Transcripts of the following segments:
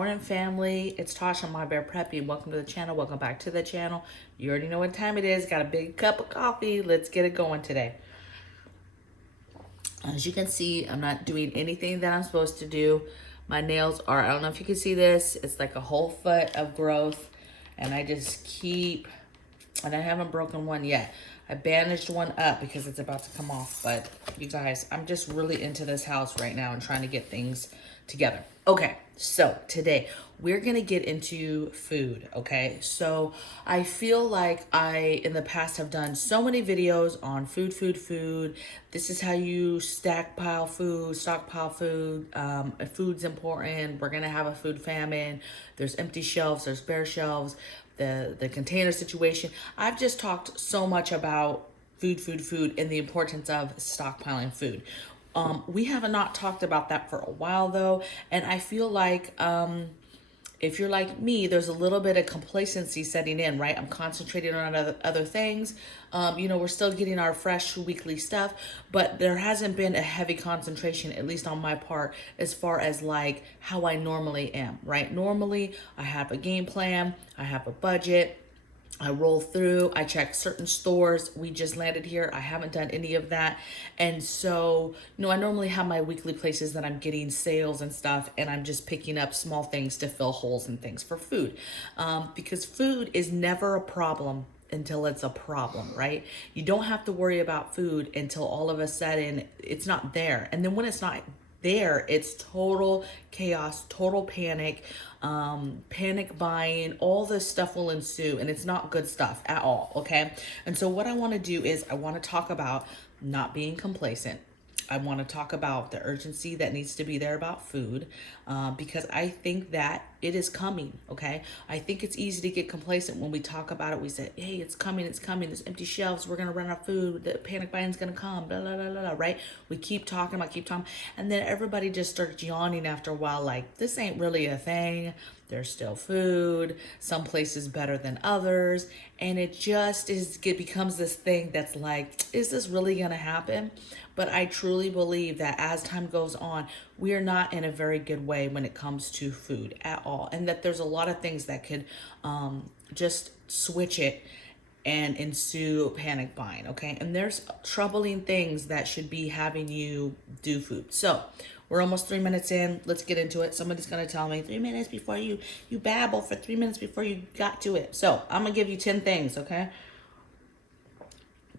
morning, family. It's Tasha, MamabearPrepping. Welcome to the channel. Welcome back to the channel. You already know what time it is. Got a big cup of coffee. Let's get it going today. As you can see, I'm not doing anything that I'm supposed to do. My nails are, I don't know if you can see this, it's like a whole foot of growth. And I just keep, and I haven't broken one yet. I bandaged one up because it's about to come off. But you guys, I'm just really into this house right now and trying to get things together. Okay, so today we're gonna get into food, okay? So I feel like I, in the past, have done so many videos on food. This is how you stockpile food. Food's important. We're gonna have a food famine. There's empty shelves, there's bare shelves, the container situation. I've just talked so much about food, and the importance of stockpiling food. We have not talked about that for a while though, and I feel like if you're like me, there's a little bit of complacency setting in, right? I'm concentrating on other things. We're still getting our fresh weekly stuff, but there hasn't been a heavy concentration, at least on my part, as far as like how I normally am, right? Normally, I have a game plan, I have a budget, I roll through, I check certain stores. We just landed here. I haven't done any of that. And so, I normally have my weekly places that I'm getting sales and stuff, and I'm just picking up small things to fill holes and things for food. Because food is never a problem until it's a problem, right? You don't have to worry about food until all of a sudden it's not there. And then when it's not there, it's total chaos, total panic, panic buying, all this stuff will ensue, and it's not good stuff at all, okay? And so what I want to do is I want to talk about not being complacent. I want to talk about the urgency that needs to be there about food, because I think that it is coming, okay? I think it's easy to get complacent when we talk about it. We say, hey, it's coming, there's empty shelves, we're going to run out of food, the panic buying's going to come, blah, blah, blah, blah, right? We keep talking, and then everybody just starts yawning after a while, like, this ain't really a thing. There's still food, some places better than others, and it becomes this thing that's like, is this really going to happen? But I truly believe that as time goes on, we are not in a very good way when it comes to food at all. And that there's a lot of things that could just switch it and ensue panic buying, okay? And there's troubling things that should be having you do food. So we're almost 3 minutes in. Let's get into it. Somebody's gonna tell me 3 minutes before you babble for 3 minutes before you got to it. So I'm gonna give you 10 things, okay?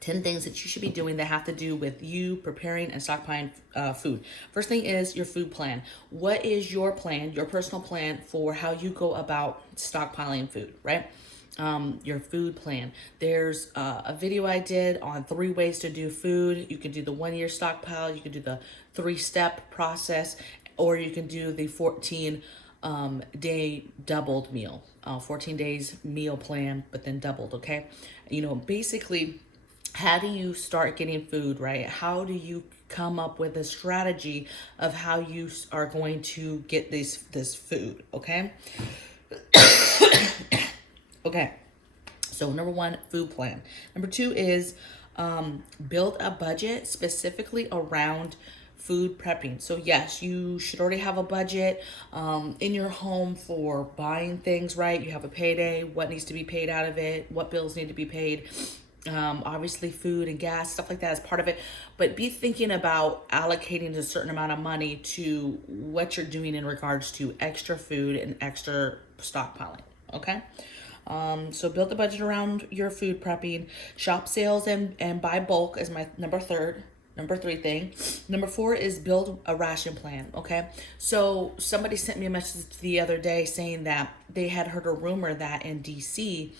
10 things that you should be doing that have to do with you preparing and stockpiling food. First thing is your food plan. What is your plan, your personal plan for how you go about stockpiling food, right? Your food plan. There's a video I did on 3 ways to do food. You can do the 1-year stockpile, you can do the 3-step process, or you can do the 14 day doubled meal, 14 days meal plan, but then doubled, okay? Basically, how do you start getting food, right? How do you come up with a strategy of how you are going to get this food, okay? Okay, so number 1, food plan. Number 2 is build a budget specifically around food prepping. So yes, you should already have a budget in your home for buying things, right? You have a payday, what needs to be paid out of it, what bills need to be paid. Obviously food and gas, stuff like that is part of it, but be thinking about allocating a certain amount of money to what you're doing in regards to extra food and extra stockpiling, okay? So build the budget around your food prepping. Shop sales and buy bulk is my number 3 thing. Number 4 is build a ration plan, okay? So somebody sent me a message the other day saying that they had heard a rumor that in DC,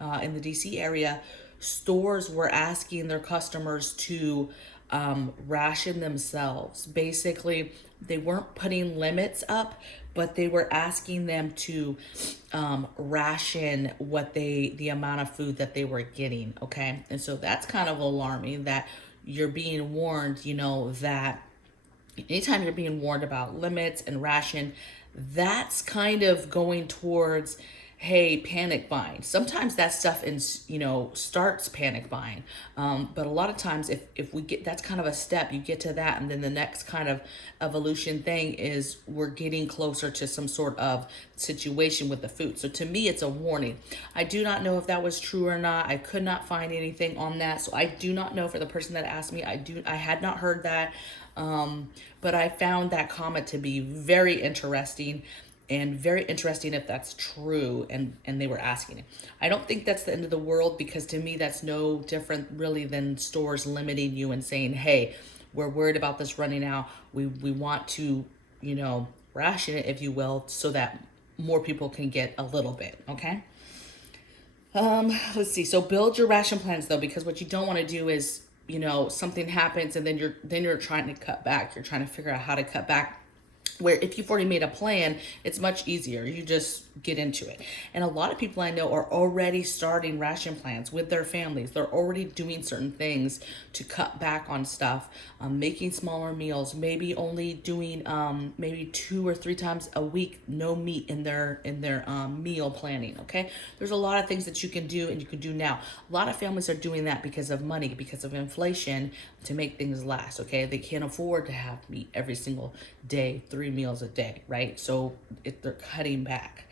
in the DC area, stores were asking their customers to ration themselves. Basically, they weren't putting limits up, but they were asking them to ration the amount of food that they were getting, okay? And so that's kind of alarming that you're being warned, that anytime you're being warned about limits and ration, that's kind of going towards hey, panic buying. Sometimes that stuff starts panic buying. But a lot of times if we get, that's kind of a step, you get to that, and then the next kind of evolution thing is we're getting closer to some sort of situation with the food. So to me, it's a warning. I do not know if that was true or not. I could not find anything on that. So I do not know. For the person that asked me, I had not heard that. But I found that comment to be very interesting, and very interesting if that's true, and they were asking it. I don't think that's the end of the world, because to me that's no different really than stores limiting you and saying, hey, we're worried about this running out. We want to, ration it, if you will, so that more people can get a little bit, okay? Let's see. So build your ration plans though, because what you don't want to do is, something happens and then you're trying to cut back. You're trying to figure out how to cut back, where if you've already made a plan, it's much easier. You just get into it. And a lot of people I know are already starting ration plans with their families. They're already doing certain things to cut back on stuff, making smaller meals, maybe only doing maybe 2 or 3 times a week no meat in their meal planning. Okay, there's a lot of things that you can do, and you can do now. A lot of families are doing that because of money, because of inflation, to make things last. Okay, they can't afford to have meat every single day, 3 meals a day, right? So they're cutting back.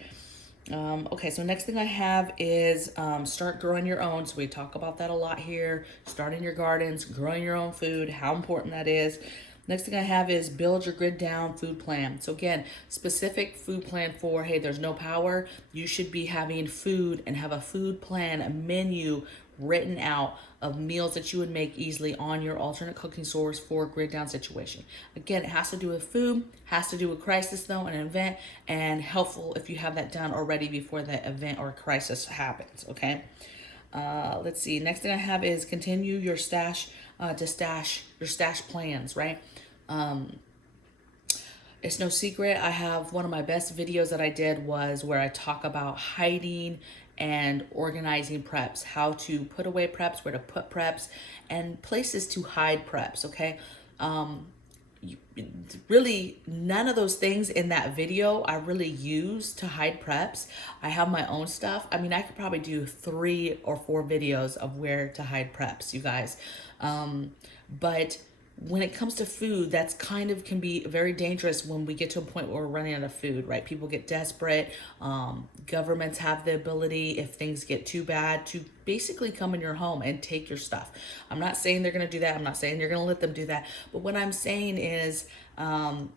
Okay, so next thing I have is start growing your own. So we talk about that a lot here. Starting your gardens, growing your own food, how important that is. Next thing I have is build your grid down food plan. So again, specific food plan for, hey, there's no power. You should be having food and have a food plan, a menu written out of meals that you would make easily on your alternate cooking source for a grid down situation. Again, it has to do with food, has to do with crisis though, an event, and helpful if you have that done already before the event or crisis happens, okay? Let's see, next thing I have is continue your stash plans, right? It's no secret, I have one of my best videos that I did was where I talk about hiding and organizing preps, how to put away preps, where to put preps, and places to hide preps, okay? Really, none of those things in that video I really use to hide preps. I have my own stuff. I mean, I could probably do 3 or 4 videos of where to hide preps, you guys. But when it comes to food, that's kind of can be very dangerous when we get to a point where we're running out of food, right? People get desperate. Governments have the ability, if things get too bad, to basically come in your home and take your stuff. I'm not saying they're going to do that. I'm not saying you're going to let them do that. But what I'm saying is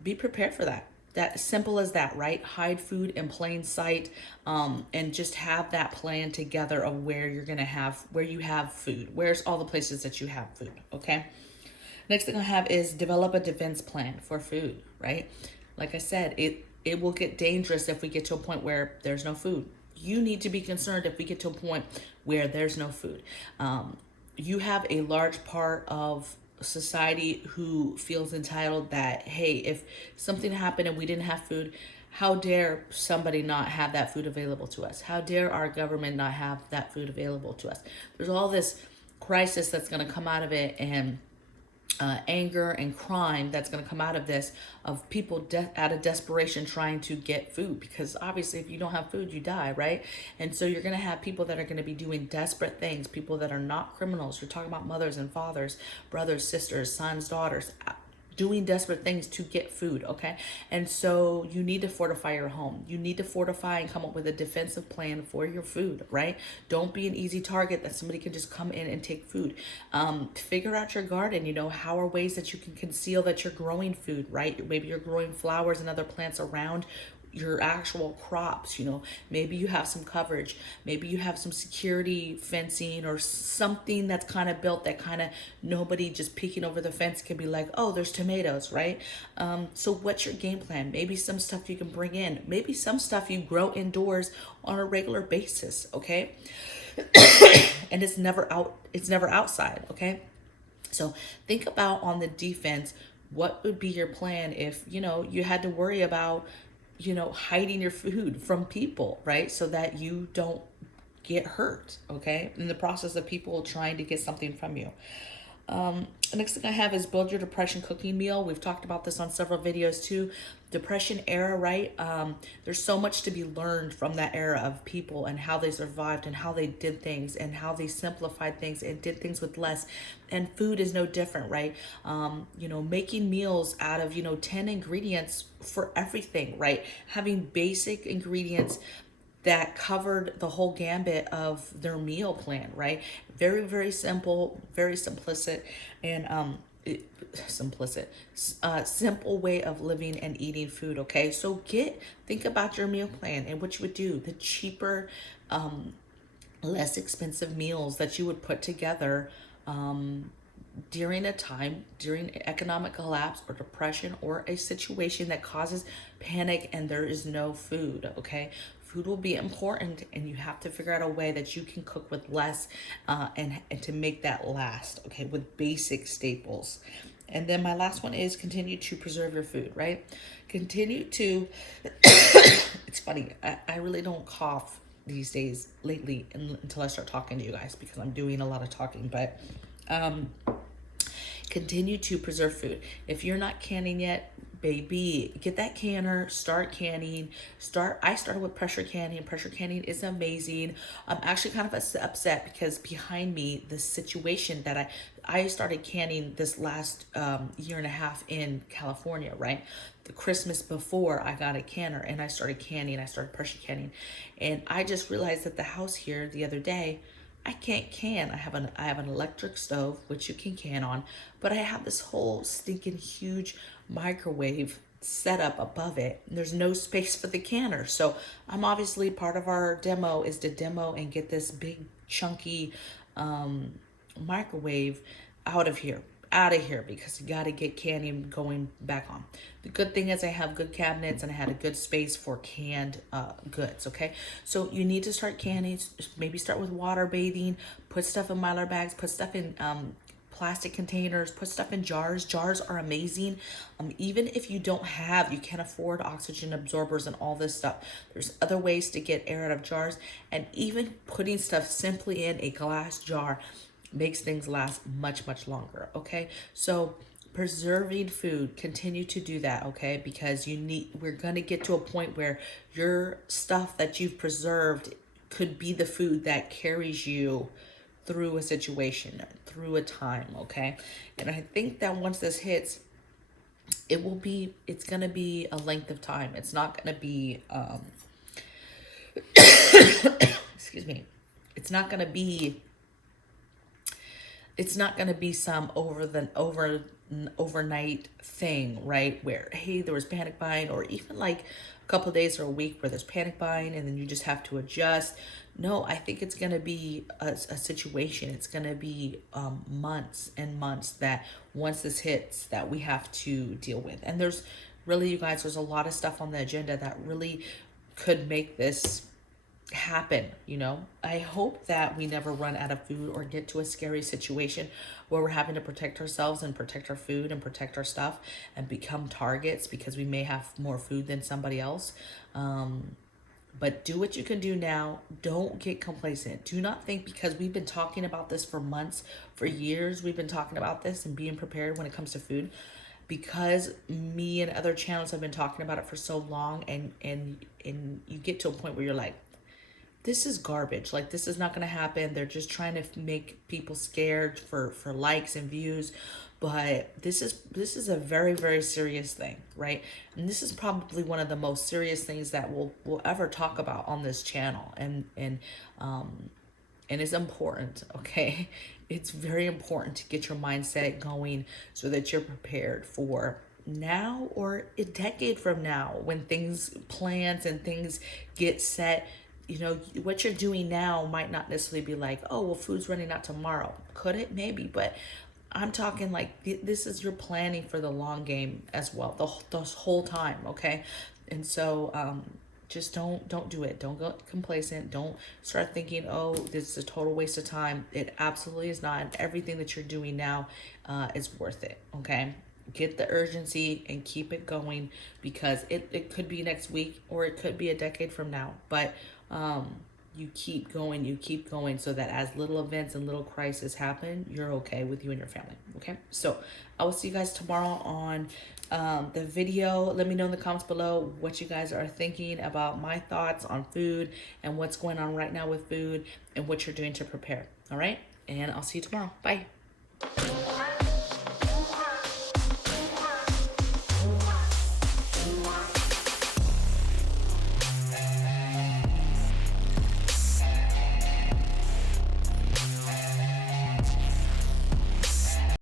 be prepared for that. That simple as that, right? Hide food in plain sight, and just have that plan together of where you're going to have, where you have food. Where's all the places that you have food, okay? Next thing I have is develop a defense plan for food, right? Like I said, it will get dangerous if we get to a point where there's no food. You need to be concerned if we get to a point where there's no food. You have a large part of society who feels entitled that, hey, if something happened and we didn't have food, how dare somebody not have that food available to us? How dare our government not have that food available to us? There's all this crisis that's going to come out of it, and anger and crime that's going to come out of this, of people out of desperation trying to get food, because obviously if you don't have food you die, right? And so you're going to have people that are going to be doing desperate things, people that are not criminals. You're talking about mothers and fathers, brothers, sisters, sons, daughters, doing desperate things to get food, okay? And so you need to fortify your home. You need to fortify and come up with a defensive plan for your food, right? Don't be an easy target that somebody can just come in and take food. Figure out your garden, how are ways that you can conceal that you're growing food, right? Maybe you're growing flowers and other plants around your actual crops. Maybe you have some coverage, maybe you have some security fencing or something that's kind of built that kind of nobody just peeking over the fence can be like, oh, there's tomatoes, right? So what's your game plan? Maybe some stuff you can bring in, maybe some stuff you grow indoors on a regular basis, okay? And it's never outside, okay? So think about, on the defense, what would be your plan if you had to worry about hiding your food from people, right? So that you don't get hurt, okay? In the process of people trying to get something from you. The next thing I have is build your depression cooking meal. We've talked about this on several videos too. Depression era, right? There's so much to be learned from that era of people and how they survived and how they did things and how they simplified things and did things with less. And food is no different, right? Making meals out of, 10 ingredients for everything, right? Having basic ingredients that covered the whole gambit of their meal plan, right? Very, very simple, very simplistic, and simple way of living and eating food. Okay, so think about your meal plan and what you would do. The cheaper, less expensive meals that you would put together during economic collapse or depression or a situation that causes panic and there is no food. Okay, food will be important, and you have to figure out a way that you can cook with less, and to make that last. Okay, with basic staples. And then my last one is continue to preserve your food, right? Continue to it's funny, I really don't cough these days lately until I start talking to you guys, because I'm doing a lot of talking. But continue to preserve food. If you're not canning yet, baby, get that canner, start canning. I started with pressure canning. Pressure canning is amazing. I'm actually kind of upset because behind me, the situation that I started canning this last year and a half in California, right? The Christmas before, I got a canner and I started canning. I started pressure canning, and I just realized at the house here the other day, I can't can. I have an electric stove which you can can on, but I have this whole stinking huge microwave set up above it. There's no space for the canner. So I'm obviously, part of our demo is to demo and get this big chunky microwave out of here, because you got to get canning going back on. The good thing is I have good cabinets and I had a good space for canned goods. Okay, so you need to start canning. Maybe start with water bathing, put stuff in Mylar bags, put stuff in plastic containers, put stuff in jars. Jars are amazing. Even if you can't afford oxygen absorbers and all this stuff, there's other ways to get air out of jars. And even putting stuff simply in a glass jar makes things last much, much longer. Okay, so preserving food, continue to do that. Okay, because we're gonna get to a point where your stuff that you've preserved could be the food that carries you through a situation, through a time. Okay, and I think that once this hits, it's gonna be a length of time. It's not gonna be excuse me, it's not gonna be some overnight thing, right? Where, hey, there was panic buying, or even like a couple of days or a week where there's panic buying and then you just have to adjust. No, I think it's going to be a situation. It's going to be months and months that once this hits that we have to deal with. And there's really, you guys, there's a lot of stuff on the agenda that really could make this happen. I hope that we never run out of food or get to a scary situation where we're having to protect ourselves and protect our food and protect our stuff and become targets because we may have more food than somebody else. But do what you can do now. Don't get complacent. Do not think, because we've been talking about this for months, for years, we've been talking about this and being prepared when it comes to food, because me and other channels have been talking about it for so long, and you get to a point where you're like, this is garbage. Like, this is not going to happen. They're just trying to make people scared for likes and views. But this is a very, very serious thing, right? And this is probably one of the most serious things that we'll ever talk about on this channel. And it's important, okay? It's very important to get your mindset going so that you're prepared for now or a decade from now, when plans and things get set. What you're doing now might not necessarily be like, oh, well, food's running out tomorrow. Could it? Maybe. But I'm talking like this is your planning for the long game as well, the whole time, okay? And so just don't do it. Don't go complacent. Don't start thinking, oh, this is a total waste of time. It absolutely is not. And everything that you're doing now is worth it, okay? Get the urgency and keep it going, because it could be next week or it could be a decade from now. But you keep going so that as little events and little crises happen, you're okay with you and your family. Okay, so I will see you guys tomorrow on the video. Let me know in the comments below what you guys are thinking about my thoughts on food and what's going on right now with food and what you're doing to prepare. All right, and I'll see you tomorrow. Bye.